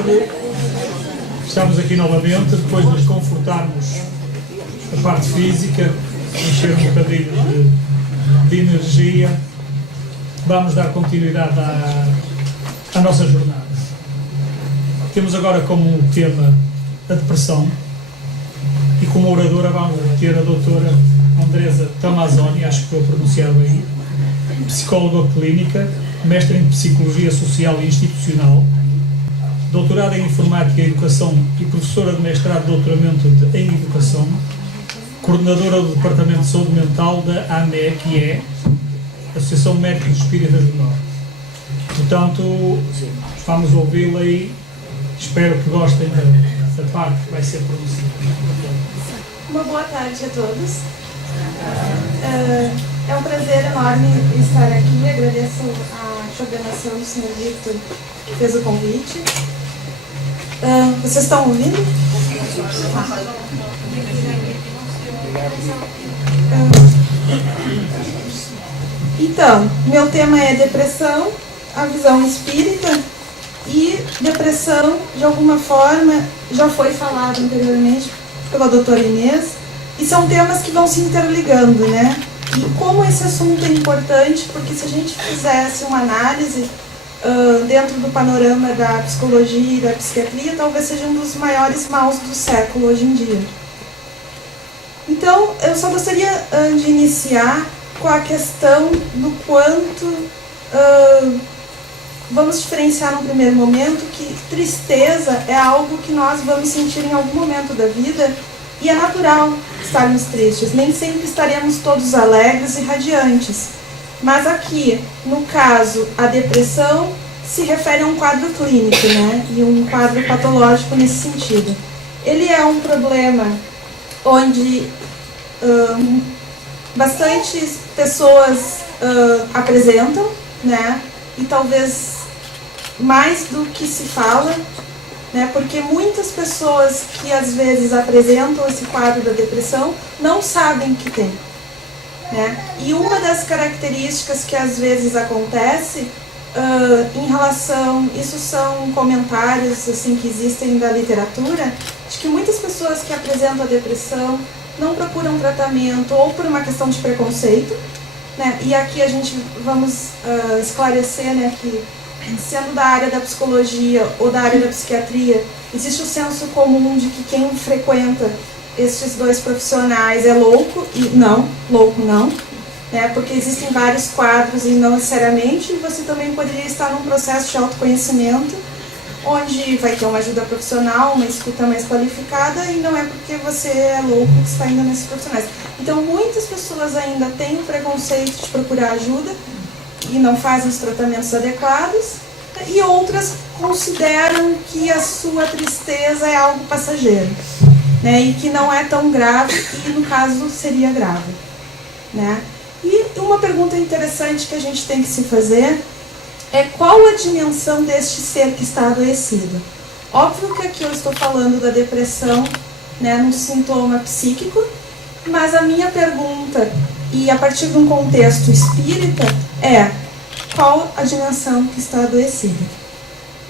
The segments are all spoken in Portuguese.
tarde. Estamos aqui novamente, depois de nos confortarmos a parte física, encher um bocadinho de energia. Vamos dar continuidade à nossa jornada. Temos agora como tema a depressão e como oradora vamos ter a doutora Andresa Tomazoni, acho que estou a pronunciar bem, psicóloga clínica, mestre em Psicologia Social e Institucional, doutorada em Informática e Educação e professora de mestrado e doutoramento em Educação, coordenadora do Departamento de Saúde Mental da AME, que é a Associação de Médicos Espíritas do Norte. Portanto, vamos ouvi-la e espero que gostem da parte que vai ser produzida. Uma boa tarde a todos. É um prazer enorme estar aqui. Agradeço a coordenação do Sr. Victor que fez o convite. Vocês estão ouvindo? Então, meu tema é depressão, a visão espírita. E depressão, de alguma forma, já foi falado anteriormente pela doutora Inês, e são temas que vão se interligando, né? E como esse assunto é importante, porque se a gente fizesse uma análise dentro do panorama da psicologia e da psiquiatria, talvez seja um dos maiores maus do século hoje em dia. Então, eu só gostaria de iniciar com a questão do quanto vamos diferenciar no primeiro momento que tristeza é algo que nós vamos sentir em algum momento da vida e é natural estarmos tristes. Nem sempre estaremos todos alegres e radiantes. Mas aqui, no caso, a depressão se refere a um quadro clínico, né? E um quadro patológico nesse sentido. Ele é um problema onde bastantes pessoas apresentam, né? E talvez mais do que se fala, né? Porque muitas pessoas que às vezes apresentam esse quadro da depressão não sabem que tem, né? E uma das características que às vezes acontece em relação, isso são comentários assim que existem da literatura, de que muitas pessoas que apresentam a depressão não procuram tratamento ou por uma questão de preconceito, né? E aqui a gente vamos esclarecer, né, que sendo da área da psicologia ou da área da psiquiatria, existe o senso comum de que quem frequenta estes dois profissionais é louco, e não, louco não, né, porque existem vários quadros e não necessariamente, e você também poderia estar num processo de autoconhecimento, onde vai ter uma ajuda profissional, uma escuta mais qualificada, e não é porque você é louco que está indo nesses profissionais. Então, muitas pessoas ainda têm o preconceito de procurar ajuda e não fazem os tratamentos adequados, e outras consideram que a sua tristeza é algo passageiro, né, e que não é tão grave, e no caso seria grave, né. E uma pergunta interessante que a gente tem que se fazer é qual a dimensão deste ser que está adoecido. Óbvio que aqui eu estou falando da depressão, né, num sintoma psíquico, mas a minha pergunta, e a partir de um contexto espírita, é qual a dimensão que está adoecida.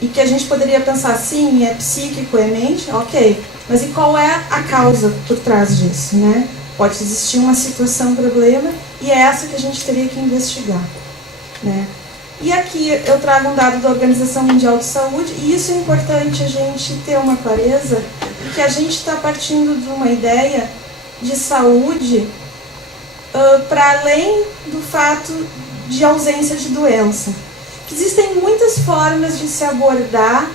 E que a gente poderia pensar, sim, é psíquico, é mente, ok, mas e qual é a causa por trás disso, né? Pode existir uma situação, problema, e é essa que a gente teria que investigar, né? E aqui eu trago um dado da Organização Mundial de Saúde, e isso é importante a gente ter uma clareza, porque a gente está partindo de uma ideia de saúde para além do fato de ausência de doença. Existem muitas formas de se abordar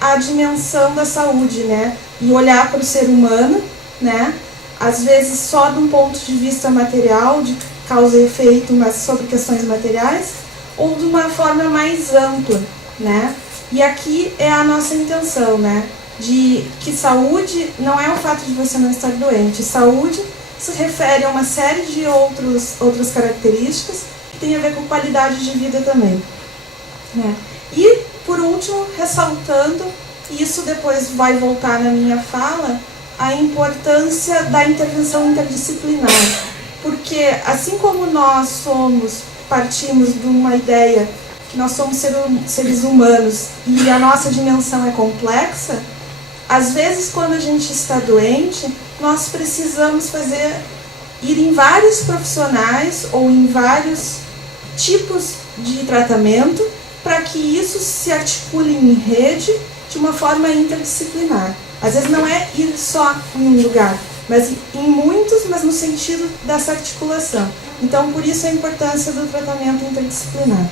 a dimensão da saúde, né? E olhar para o ser humano, né? Às vezes só de um ponto de vista material, de causa e efeito, mas sobre questões materiais, ou de uma forma mais ampla, né? E aqui é a nossa intenção, né? De que saúde não é o fato de você não estar doente. Saúde se refere a uma série de outras características que tem a ver com qualidade de vida também, né? E, por último, ressaltando, e isso depois vai voltar na minha fala, a importância da intervenção interdisciplinar. Porque, assim como nós partimos de uma ideia que nós somos seres humanos e a nossa dimensão é complexa, às vezes quando a gente está doente, nós precisamos ir em vários profissionais ou em vários tipos de tratamento para que isso se articule em rede de uma forma interdisciplinar. Às vezes não é ir só em um lugar, mas em muitos, mas no sentido dessa articulação. Então, por isso a importância do tratamento interdisciplinar.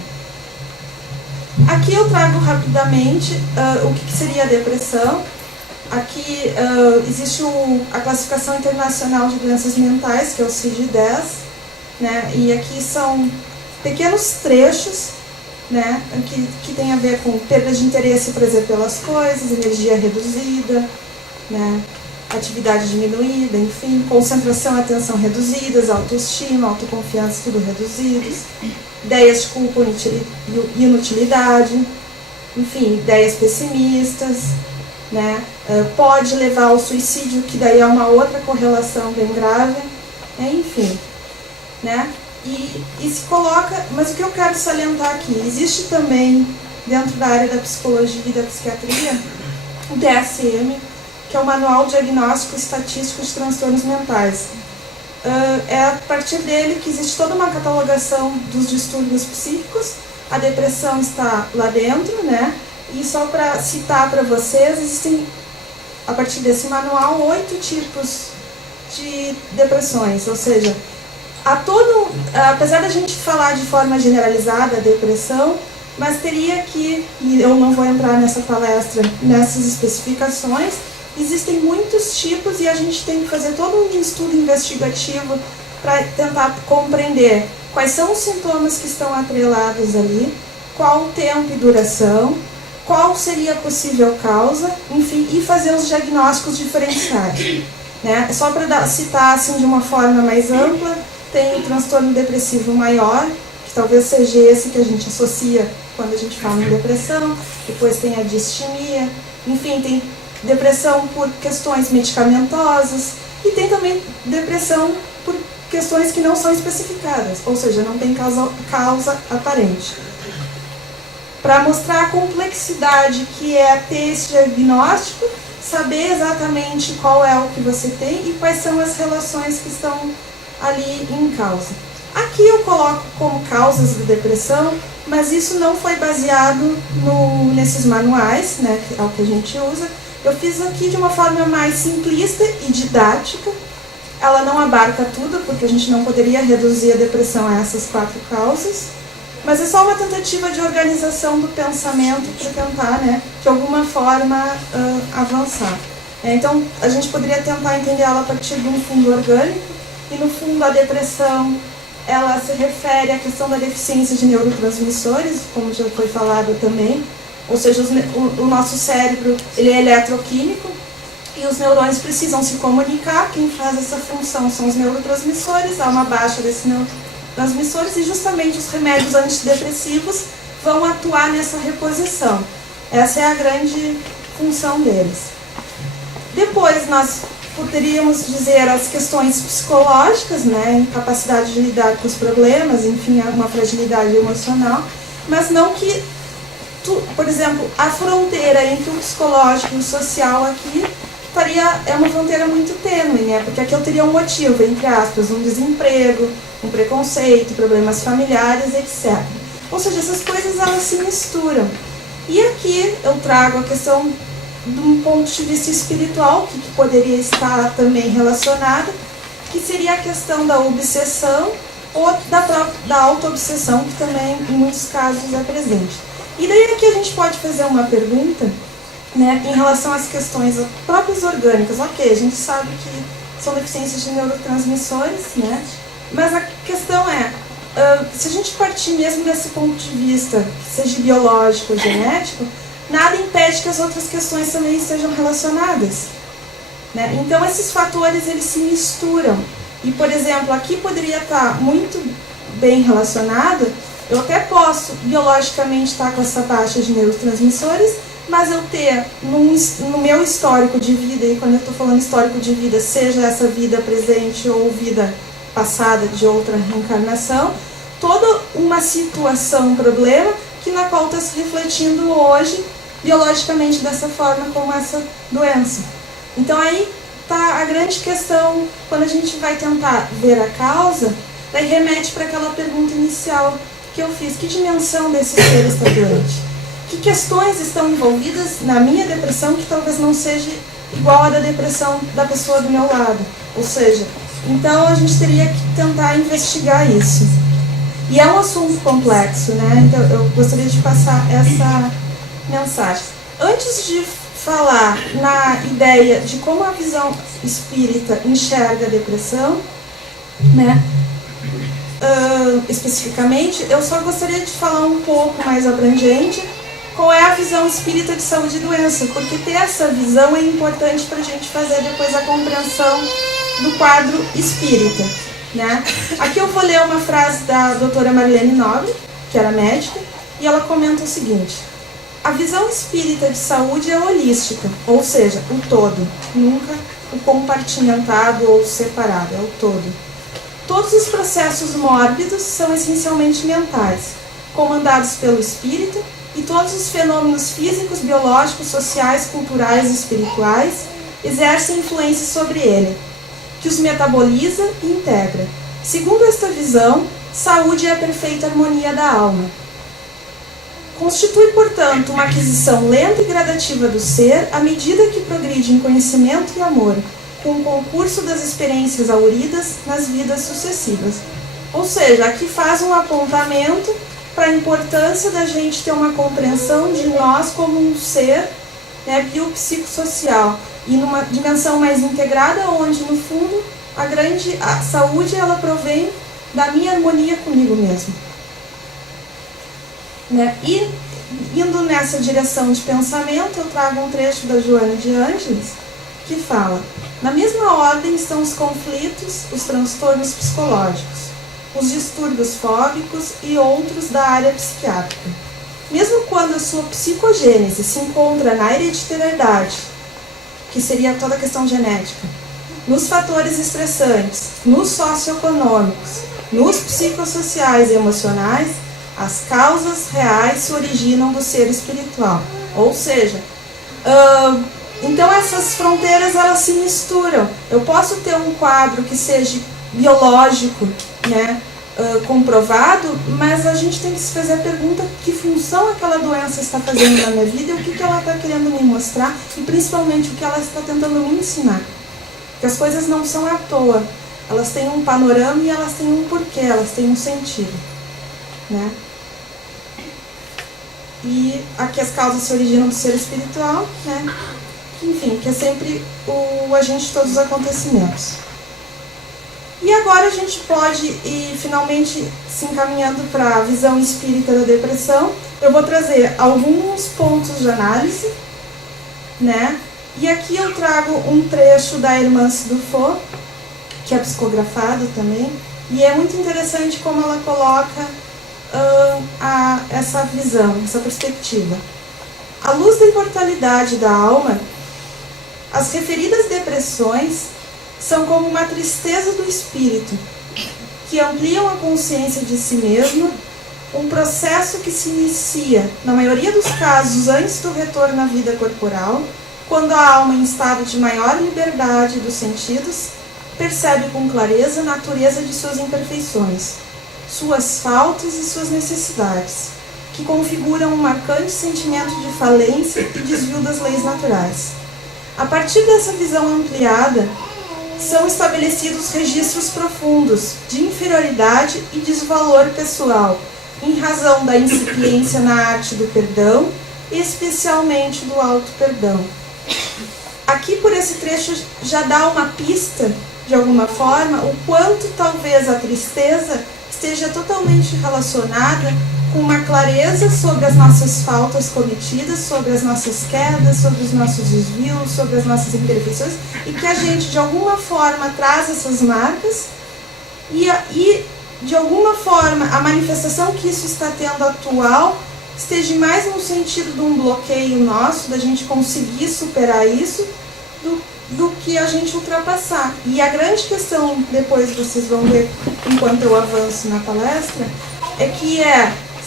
Aqui eu trago rapidamente o que seria a depressão. Aqui existe a classificação internacional de doenças mentais, que é o CID-10, né? E aqui são pequenos trechos, né? que tem a ver com perda de interesse, por exemplo, pelas coisas, energia reduzida, né? Atividade diminuída, enfim, concentração e atenção reduzidas, autoestima, autoconfiança, tudo reduzidos, ideias de culpa e inutilidade, enfim, ideias pessimistas, né? Pode levar ao suicídio, que daí é uma outra correlação bem grave, enfim, né? E se coloca, mas o que eu quero salientar aqui, existe também, dentro da área da psicologia e da psiquiatria, o DSM, que é o Manual Diagnóstico Estatístico de Transtornos Mentais. É a partir dele que existe toda uma catalogação dos distúrbios psíquicos, a depressão está lá dentro, né? E só para citar para vocês, existem, a partir desse manual, 8 tipos de depressões, ou seja, apesar da gente falar de forma generalizada a depressão, mas teria que, e eu não vou entrar nessa palestra, nessas especificações, existem muitos tipos e a gente tem que fazer todo um estudo investigativo para tentar compreender quais são os sintomas que estão atrelados ali, qual o tempo e duração, qual seria a possível causa, enfim, e fazer os diagnósticos diferenciais. Né? Só para citar assim, de uma forma mais ampla, tem o transtorno depressivo maior, que talvez seja esse que a gente associa quando a gente fala em depressão, depois tem a distimia, enfim, tem depressão por questões medicamentosas e tem também depressão por questões que não são especificadas, ou seja, não tem causa aparente. Para mostrar a complexidade que é ter esse diagnóstico, saber exatamente qual é o que você tem e quais são as relações que estão ali em causa. Aqui eu coloco como causas da depressão, mas isso não foi baseado nesses manuais, né, que é o que a gente usa. Eu fiz aqui de uma forma mais simplista e didática. Ela não abarca tudo, porque a gente não poderia reduzir a depressão a essas 4 causas, mas é só uma tentativa de organização do pensamento para tentar, né, de alguma forma, avançar. Então, a gente poderia tentar entender ela a partir de um fundo orgânico, e no fundo a depressão, ela se refere à questão da deficiência de neurotransmissores, como já foi falado também, ou seja, o nosso cérebro ele é eletroquímico e os neurônios precisam se comunicar, quem faz essa função são os neurotransmissores, há uma baixa desses neurotransmissores e justamente os remédios antidepressivos vão atuar nessa reposição. Essa é a grande função deles. Depois nós poderíamos dizer as questões psicológicas, né, incapacidade de lidar com os problemas, enfim, uma fragilidade emocional, mas não que, por exemplo, a fronteira entre o psicológico e o social aqui é uma fronteira muito tênue, né, porque aqui eu teria um motivo, entre aspas, um desemprego, um preconceito, problemas familiares, etc. Ou seja, essas coisas elas se misturam. E aqui eu trago a questão de um ponto de vista espiritual, que poderia estar também relacionado, que seria a questão da obsessão ou da auto-obsessão, que também em muitos casos é presente. E daí aqui a gente pode fazer uma pergunta, né, em relação às questões próprias orgânicas. Ok, a gente sabe que são deficiências de neurotransmissores, né, mas a questão é, se a gente partir mesmo desse ponto de vista, seja biológico ou genético, nada impede que as outras questões também estejam relacionadas. Né? Então, esses fatores, eles se misturam. E, por exemplo, aqui poderia estar muito bem relacionado, eu até posso, biologicamente, estar com essa baixa de neurotransmissores, mas eu ter, no meu histórico de vida, e quando eu estou falando histórico de vida, seja essa vida presente ou vida passada de outra reencarnação, toda uma situação, um problema, que que na qual está se refletindo hoje, biologicamente, dessa forma, como essa doença. Então aí está a grande questão, quando a gente vai tentar ver a causa, daí remete para aquela pergunta inicial que eu fiz: que dimensão desse ser está doente? Que questões estão envolvidas na minha depressão que talvez não seja igual à da depressão da pessoa do meu lado? Ou seja, então a gente teria que tentar investigar isso. E é um assunto complexo, né? Então eu gostaria de passar essa mensagem. Antes de falar na ideia de como a visão espírita enxerga a depressão, né? Especificamente, eu só gostaria de falar um pouco mais abrangente qual é a visão espírita de saúde e doença, porque ter essa visão é importante para a gente fazer depois a compreensão do quadro espírita, né? Aqui eu vou ler uma frase da doutora Marilene Nobre, que era médica, e ela comenta o seguinte: a visão espírita de saúde é holística, ou seja, o todo, nunca o compartimentado ou separado, é o todo. Todos os processos mórbidos são essencialmente mentais, comandados pelo espírito, e todos os fenômenos físicos, biológicos, sociais, culturais e espirituais exercem influência sobre ele, que os metaboliza e integra. Segundo esta visão, saúde é a perfeita harmonia da alma. Constitui, portanto, uma aquisição lenta e gradativa do ser à medida que progride em conhecimento e amor, com o concurso das experiências auridas nas vidas sucessivas. Ou seja, aqui faz um apontamento para a importância da gente ter uma compreensão de nós como um ser, né, biopsicossocial, e numa dimensão mais integrada, onde, no fundo, a saúde ela provém da minha harmonia comigo mesmo. Né? E, indo nessa direção de pensamento, eu trago um trecho da Joana de Ângeles, que fala: na mesma ordem estão os conflitos, os transtornos psicológicos, os distúrbios fóbicos e outros da área psiquiátrica. Mesmo quando a sua psicogênese se encontra na hereditariedade, que seria toda a questão genética, nos fatores estressantes, nos socioeconômicos, nos psicossociais e emocionais, as causas reais se originam do ser espiritual. Ou seja, então essas fronteiras elas se misturam. Eu posso ter um quadro que seja biológico, né, comprovado, mas a gente tem que se fazer a pergunta: que função aquela doença está fazendo na minha vida e o que ela está querendo me mostrar, e principalmente o que ela está tentando me ensinar. Porque as coisas não são à toa, elas têm um panorama e elas têm um porquê, elas têm um sentido, né? E aqui as causas se originam do ser espiritual, né? Enfim, que é sempre o agente de todos os acontecimentos. E agora a gente pode ir finalmente se encaminhando para a visão espírita da depressão. Eu vou trazer alguns pontos de análise, né? E aqui eu trago um trecho da Hermance Dufault, que é psicografado também, e é muito interessante como ela coloca essa visão, essa perspectiva. À luz da imortalidade da alma, as referidas depressões são como uma tristeza do espírito, que ampliam a consciência de si mesmo, um processo que se inicia, na maioria dos casos, antes do retorno à vida corporal, quando a alma, em estado de maior liberdade dos sentidos, percebe com clareza a natureza de suas imperfeições, suas faltas e suas necessidades, que configuram um marcante sentimento de falência e desvio das leis naturais. A partir dessa visão ampliada, são estabelecidos registros profundos de inferioridade e desvalor pessoal, em razão da incipiência na arte do perdão, especialmente do auto-perdão. Aqui, por esse trecho, já dá uma pista, de alguma forma, o quanto talvez a tristeza esteja totalmente relacionada com uma clareza sobre as nossas faltas cometidas, sobre as nossas quedas, sobre os nossos desvios, sobre as nossas imperfeições, e que a gente, de alguma forma, traz essas marcas e de alguma forma, a manifestação que isso está tendo atual esteja mais no sentido de um bloqueio nosso, da gente conseguir superar isso, do que a gente ultrapassar. E a grande questão, depois vocês vão ver enquanto eu avanço na palestra, é que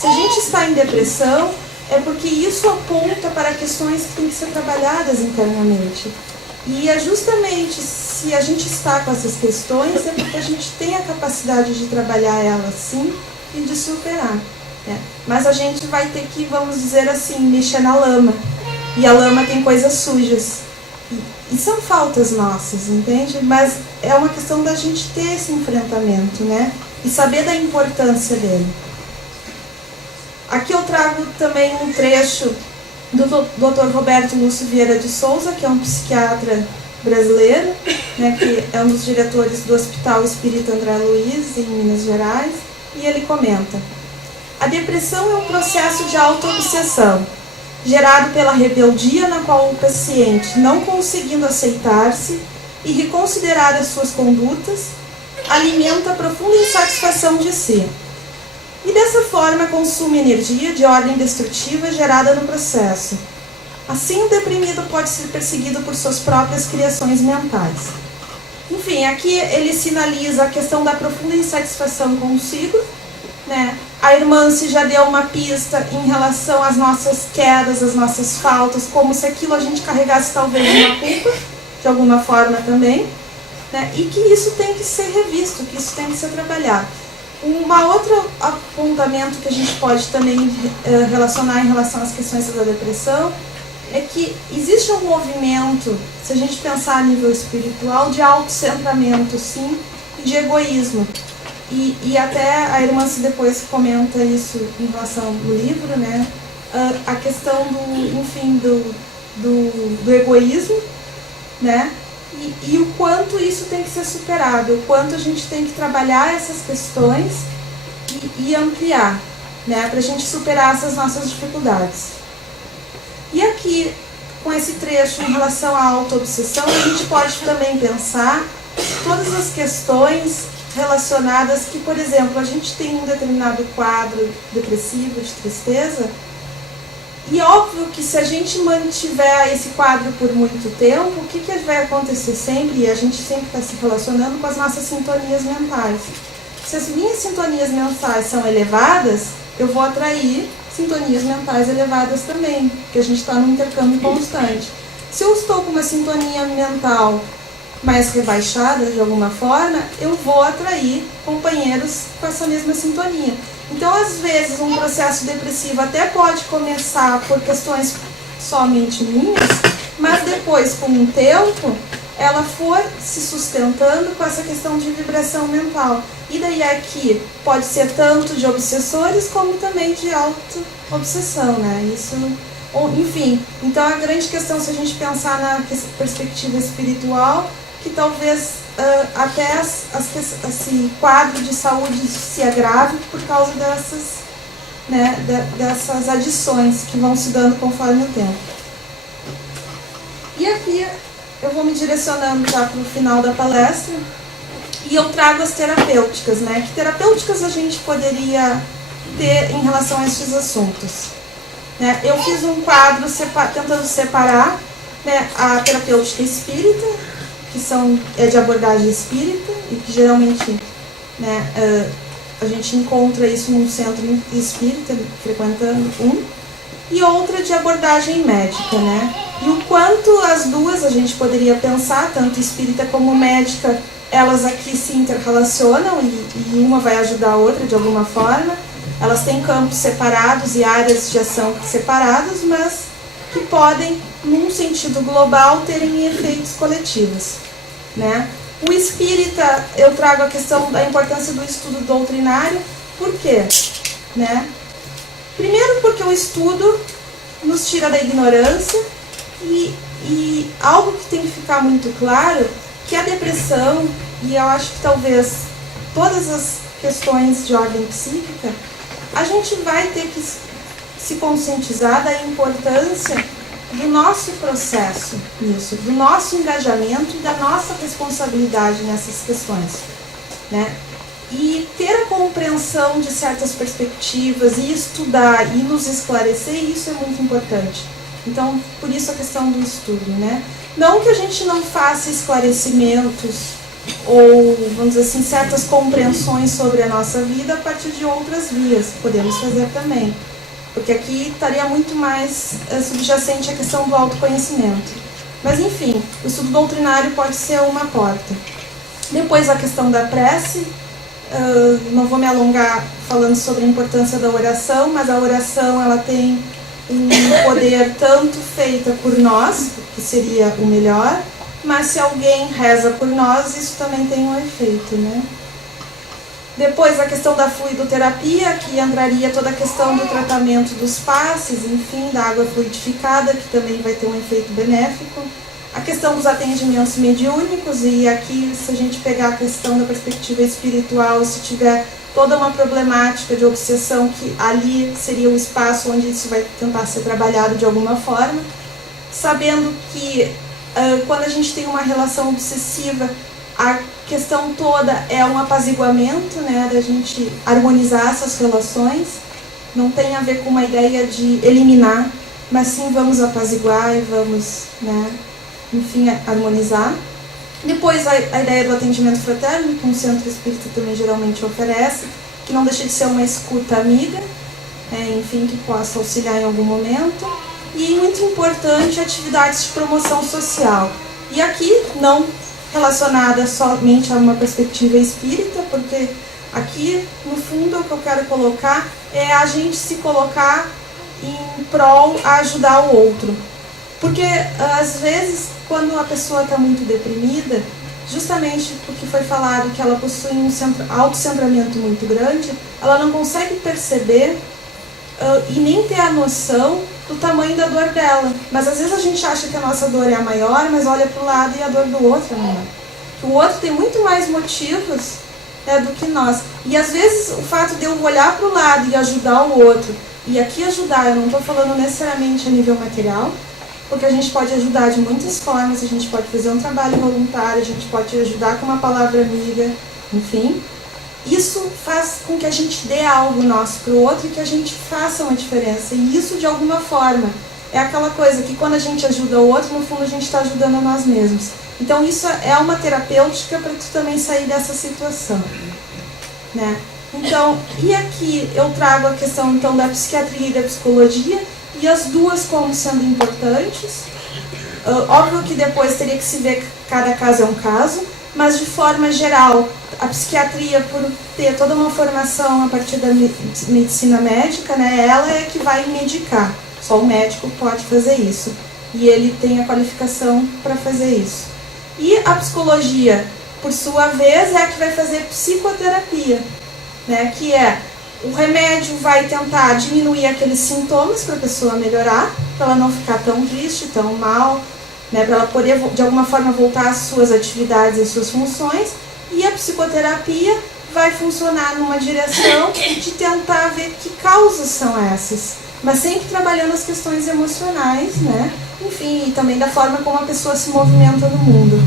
Se a gente está em depressão, é porque isso aponta para questões que têm que ser trabalhadas internamente. E é justamente se a gente está com essas questões, é porque a gente tem a capacidade de trabalhar elas sim e de superar. Né? Mas a gente vai ter que, vamos dizer assim, mexer na lama. E a lama tem coisas sujas. E são faltas nossas, entende? Mas é uma questão da gente ter esse enfrentamento, né? E saber da importância dele. Aqui eu trago também um trecho do Dr. Roberto Lúcio Vieira de Souza, que é um psiquiatra brasileiro, né, que é um dos diretores do Hospital Espírita André Luiz, em Minas Gerais, e ele comenta: a depressão é um processo de auto-obsessão, gerado pela rebeldia na qual o paciente, não conseguindo aceitar-se e reconsiderar as suas condutas, alimenta a profunda insatisfação de si. E dessa forma consome energia de ordem destrutiva gerada no processo. Assim, o deprimido pode ser perseguido por suas próprias criações mentais. Enfim, aqui ele sinaliza a questão da profunda insatisfação consigo, né? A irmã se já deu uma pista em relação às nossas quedas, às nossas faltas, como se aquilo a gente carregasse talvez uma culpa, de alguma forma também, né? E que isso tem que ser revisto, que isso tem que ser trabalhado. Outro apontamento que a gente pode também relacionar em relação às questões da depressão é que existe um movimento, se a gente pensar a nível espiritual, de autocentramento, sim, e de egoísmo. E até a irmã se depois comenta isso em relação ao livro, né? A questão do egoísmo, né? E o quanto isso tem que ser superado, o quanto a gente tem que trabalhar essas questões e ampliar, né, para a gente superar essas nossas dificuldades. E aqui, com esse trecho em relação à auto-obsessão, a gente pode também pensar todas as questões relacionadas que, por exemplo, a gente tem um determinado quadro depressivo, de tristeza, e óbvio que se a gente mantiver esse quadro por muito tempo, o que vai acontecer sempre, e a gente sempre está se relacionando com as nossas sintonias mentais. Se as minhas sintonias mentais são elevadas, eu vou atrair sintonias mentais elevadas também, porque a gente está num intercâmbio constante. Se eu estou com uma sintonia mental mais rebaixada de alguma forma, eu vou atrair companheiros com essa mesma sintonia. Então, às vezes, um processo depressivo até pode começar por questões somente minhas, mas depois, com o tempo, ela for se sustentando com essa questão de vibração mental. E daí aqui pode ser tanto de obsessores como também de auto-obsessão, né? Isso, enfim, então a grande questão, se a gente pensar na perspectiva espiritual, que talvez até esse quadro de saúde se agrave por causa dessas, né, dessas adições que vão se dando conforme o tempo. E aqui eu vou me direcionando já para o final da palestra e eu trago as terapêuticas, né? Que terapêuticas a gente poderia ter em relação a esses assuntos? Né? Eu fiz um quadro tentando separar, né, a terapêutica espírita, que é de abordagem espírita e que geralmente, né, a gente encontra isso num centro espírita, frequentando e outra de abordagem médica, né? E o quanto as duas a gente poderia pensar, tanto espírita como médica, elas aqui se interrelacionam e uma vai ajudar a outra de alguma forma. Elas têm campos separados e áreas de ação separadas, mas que podem, num sentido global, terem efeitos coletivos, né? O espírita, eu trago a questão da importância do estudo doutrinário. Por quê? Né? Primeiro porque o estudo nos tira da ignorância e algo que tem que ficar muito claro, que a depressão, e eu acho que talvez todas as questões de ordem psíquica, a gente vai ter que se conscientizar da importância do nosso processo nisso, do nosso engajamento e da nossa responsabilidade nessas questões, né? E ter a compreensão de certas perspectivas e estudar e nos esclarecer, isso é muito importante. Então, por isso a questão do estudo, né? Não que a gente não faça esclarecimentos ou, vamos dizer assim, certas compreensões sobre a nossa vida a partir de outras vias. Podemos fazer também. Porque aqui estaria muito mais subjacente a questão do autoconhecimento. Mas, enfim, o estudo doutrinário pode ser uma porta. Depois, a questão da prece. Não vou me alongar falando sobre a importância da oração, mas a oração ela tem um poder tanto feita por nós, que seria o melhor, mas se alguém reza por nós, isso também tem um efeito, né? Depois a questão da fluidoterapia, que entraria toda a questão do tratamento dos passes, enfim, da água fluidificada, que também vai ter um efeito benéfico. A questão dos atendimentos mediúnicos, e aqui se a gente pegar a questão da perspectiva espiritual, se tiver toda uma problemática de obsessão, que ali seria o espaço onde isso vai tentar ser trabalhado de alguma forma, sabendo que quando a gente tem uma relação obsessiva, a questão toda é um apaziguamento, né, da gente harmonizar essas relações, não tem a ver com uma ideia de eliminar, mas sim vamos apaziguar e vamos, né, enfim, harmonizar. Depois a ideia do atendimento fraterno, que um centro espírita também geralmente oferece, que não deixa de ser uma escuta amiga, enfim, que possa auxiliar em algum momento. E muito importante, atividades de promoção social. E aqui não relacionada somente a uma perspectiva espírita, porque aqui, no fundo, o que eu quero colocar é a gente se colocar em prol a ajudar o outro. Porque, às vezes, quando a pessoa está muito deprimida, justamente porque foi falado que ela possui um autocentramento muito grande, ela não consegue perceber e nem ter a noção do tamanho da dor dela. Mas, às vezes, a gente acha que a nossa dor é a maior, mas olha para o lado e a dor do outro é maior. Que o outro tem muito mais motivos do que nós. E, às vezes, o fato de eu olhar para o lado e ajudar o outro, e aqui ajudar, eu não estou falando necessariamente a nível material, porque a gente pode ajudar de muitas formas, a gente pode fazer um trabalho voluntário, a gente pode ajudar com uma palavra amiga, enfim. Isso faz com que a gente dê algo nosso para o outro e que a gente faça uma diferença. E isso, de alguma forma, é aquela coisa que quando a gente ajuda o outro, no fundo a gente está ajudando a nós mesmos. Então isso é uma terapêutica para tu também sair dessa situação, né? Então, e aqui eu trago a questão então da psiquiatria e da psicologia, e as duas como sendo importantes. Óbvio que depois teria que se ver que cada caso é um caso, mas de forma geral, a psiquiatria, por ter toda uma formação a partir da medicina médica, né, ela é que vai medicar. Só o médico pode fazer isso. E ele tem a qualificação para fazer isso. E a psicologia, por sua vez, é a que vai fazer psicoterapia, né, que é o remédio vai tentar diminuir aqueles sintomas para a pessoa melhorar, para ela não ficar tão triste, tão mal, né, para ela poder, de alguma forma, voltar às suas atividades e às suas funções. E a psicoterapia vai funcionar numa direção de tentar ver que causas são essas, mas sempre trabalhando as questões emocionais, né? Enfim, e também da forma como a pessoa se movimenta no mundo.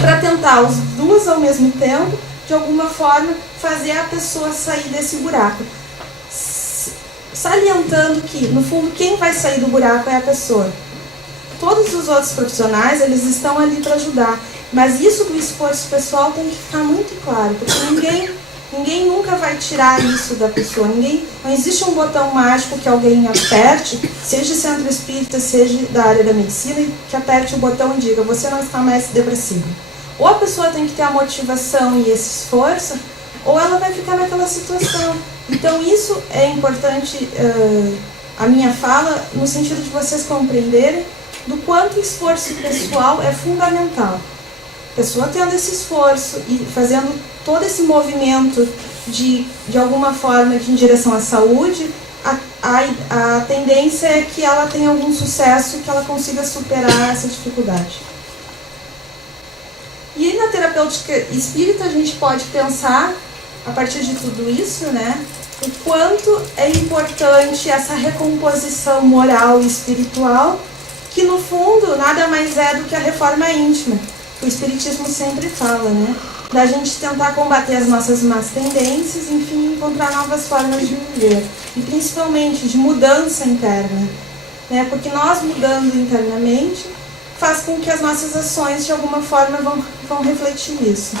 Para tentar as duas ao mesmo tempo, de alguma forma, fazer a pessoa sair desse buraco. Salientando que, no fundo, quem vai sair do buraco é a pessoa. Todos os outros profissionais, eles estão ali para ajudar. Mas isso do esforço pessoal tem que ficar muito claro, porque ninguém nunca vai tirar isso da pessoa. Não existe um botão mágico que alguém aperte, seja centro espírita, seja da área da medicina, que aperte o botão e diga, você não está mais depressivo. Ou a pessoa tem que ter a motivação e esse esforço, ou ela vai ficar naquela situação. Então isso é importante, a minha fala, no sentido de vocês compreenderem do quanto o esforço pessoal é fundamental. A pessoa tendo esse esforço e fazendo todo esse movimento de alguma forma em direção à saúde, a tendência é que ela tenha algum sucesso e que ela consiga superar essa dificuldade. E na terapêutica espírita a gente pode pensar, a partir de tudo isso, né, o quanto é importante essa recomposição moral e espiritual, que no fundo nada mais é do que a reforma íntima, que o espiritismo sempre fala, né, da gente tentar combater as nossas más tendências, enfim, encontrar novas formas de viver, e principalmente de mudança interna, né, porque nós mudando internamente, faz com que as nossas ações, de alguma forma, vão refletir isso,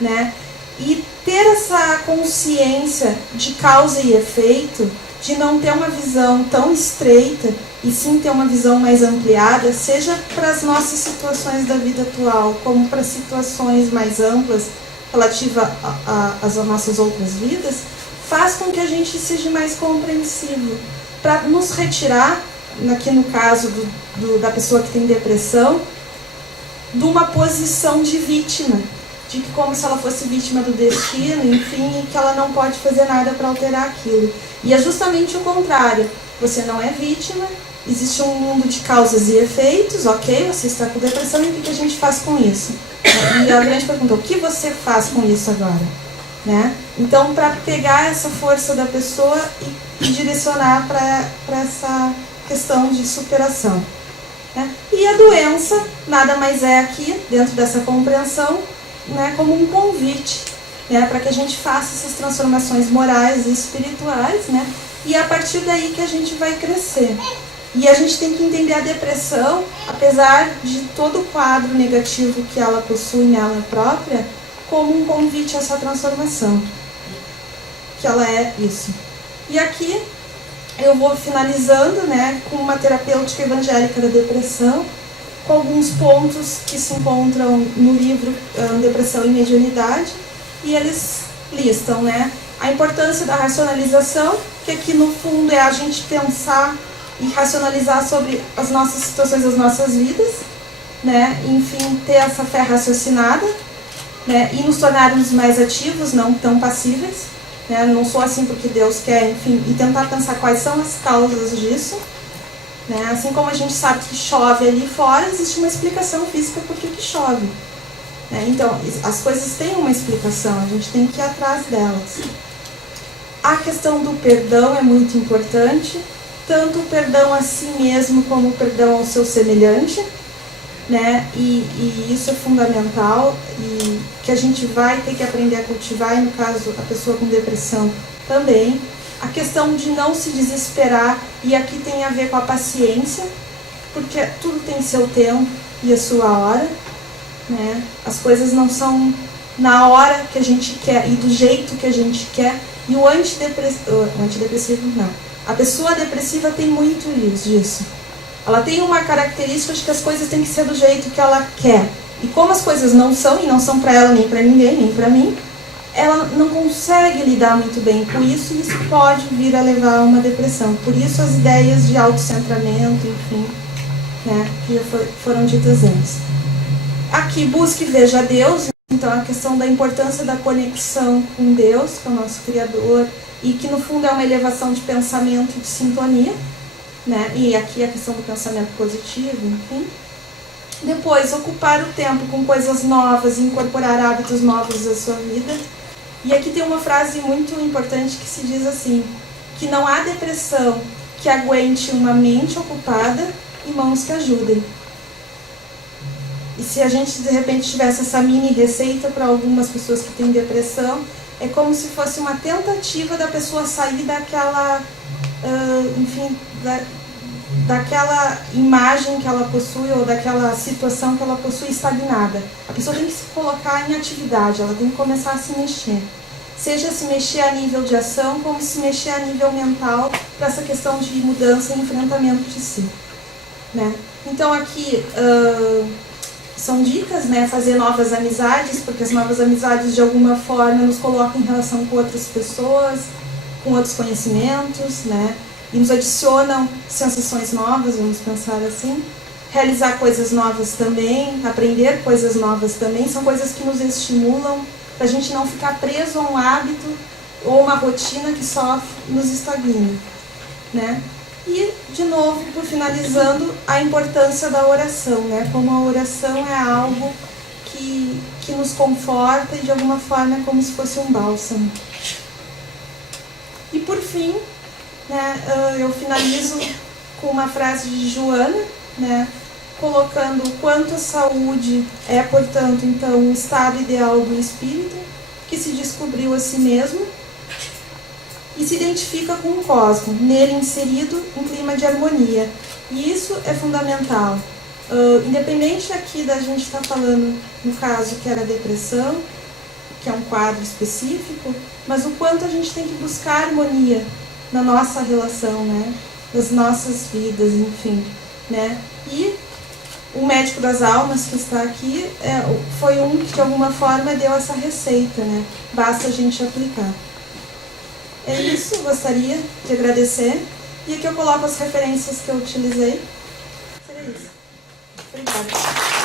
né? E ter essa consciência de causa e efeito, de não ter uma visão tão estreita, e sim ter uma visão mais ampliada, seja para as nossas situações da vida atual, como para situações mais amplas, relativas às nossas outras vidas, faz com que a gente seja mais compreensivo, para nos retirar, aqui no caso da pessoa que tem depressão, de uma posição de vítima, de que como se ela fosse vítima do destino, enfim, e que ela não pode fazer nada para alterar aquilo. E é justamente o contrário, você não é vítima, existe um mundo de causas e efeitos, ok, você está com depressão, e o que a gente faz com isso? E a grande pergunta, o que você faz com isso agora? Né? Então, para pegar essa força da pessoa e direcionar para essa questão de superação. Né? E a doença nada mais é aqui, dentro dessa compreensão, né, como um convite, né, para que a gente faça essas transformações morais e espirituais, né, e é a partir daí que a gente vai crescer. E a gente tem que entender a depressão, apesar de todo o quadro negativo que ela possui nela própria, como um convite a essa transformação, que ela é isso. E aqui eu vou finalizando, né, com uma terapêutica evangélica da depressão, com alguns pontos que se encontram no livro Depressão e Mediunidade, e eles listam, né, a importância da racionalização, que aqui no fundo é a gente pensar e racionalizar sobre as nossas situações, as nossas vidas, né, enfim, ter essa fé raciocinada, né, e nos tornarmos mais ativos, não tão passíveis, né, não sou assim porque Deus quer, enfim, e tentar pensar quais são as causas disso. Né? Assim como a gente sabe que chove ali fora, existe uma explicação física por que chove. Né? Então, as coisas têm uma explicação, a gente tem que ir atrás delas. A questão do perdão é muito importante, tanto o perdão a si mesmo como o perdão ao seu semelhante, né? E isso é fundamental, e que a gente vai ter que aprender a cultivar, e no caso a pessoa com depressão também. A questão de não se desesperar, e aqui tem a ver com a paciência, porque tudo tem seu tempo e a sua hora, né? As coisas não são na hora que a gente quer e do jeito que a gente quer, e o antidepressivo não. A pessoa depressiva tem muito disso. Ela tem uma característica de que as coisas têm que ser do jeito que ela quer. E como as coisas não são, e não são para ela, nem para ninguém, nem para mim, ela não consegue lidar muito bem com isso, e isso pode vir a levar a uma depressão. Por isso as ideias de autocentramento, enfim, né, que já foram ditas antes. Aqui, busque e veja Deus, então a questão da importância da conexão com Deus, que é o nosso Criador, e que no fundo é uma elevação de pensamento e de sintonia, né, e aqui a questão do pensamento positivo, enfim. Depois, ocupar o tempo com coisas novas e incorporar hábitos novos à sua vida. E aqui tem uma frase muito importante que se diz assim, que não há depressão que aguente uma mente ocupada e mãos que ajudem. E se a gente de repente tivesse essa mini receita para algumas pessoas que têm depressão, é como se fosse uma tentativa da pessoa sair daquela, enfim, daquela imagem que ela possui, ou daquela situação que ela possui estagnada. A pessoa tem que se colocar em atividade, ela tem que começar a se mexer. Seja se mexer a nível de ação, como se mexer a nível mental, para essa questão de mudança e enfrentamento de si. Né? Então aqui são dicas, né? Fazer novas amizades, porque as novas amizades de alguma forma nos colocam em relação com outras pessoas, com outros conhecimentos, né? E nos adicionam sensações novas, vamos pensar assim. Realizar coisas novas também, aprender coisas novas também, são coisas que nos estimulam para a gente não ficar preso a um hábito ou uma rotina que só nos estagna, né? E, de novo, por finalizando, a importância da oração, né? Como a oração é algo que nos conforta e, de alguma forma, é como se fosse um bálsamo. E, por fim, né, eu finalizo com uma frase de Joana, né, colocando o quanto a saúde é, portanto, então, um estado ideal do espírito que se descobriu a si mesmo e se identifica com o cosmos, nele inserido em clima de harmonia. E isso é fundamental, Independente aqui da gente estar falando, no caso, que era depressão, que é um quadro específico, mas o quanto a gente tem que buscar harmonia na nossa relação, né? Das nossas vidas, enfim, né? E o médico das almas que está aqui foi um que de alguma forma deu essa receita, né? Basta a gente aplicar. É isso, gostaria de agradecer. E aqui eu coloco as referências que eu utilizei. Seria isso. Obrigada.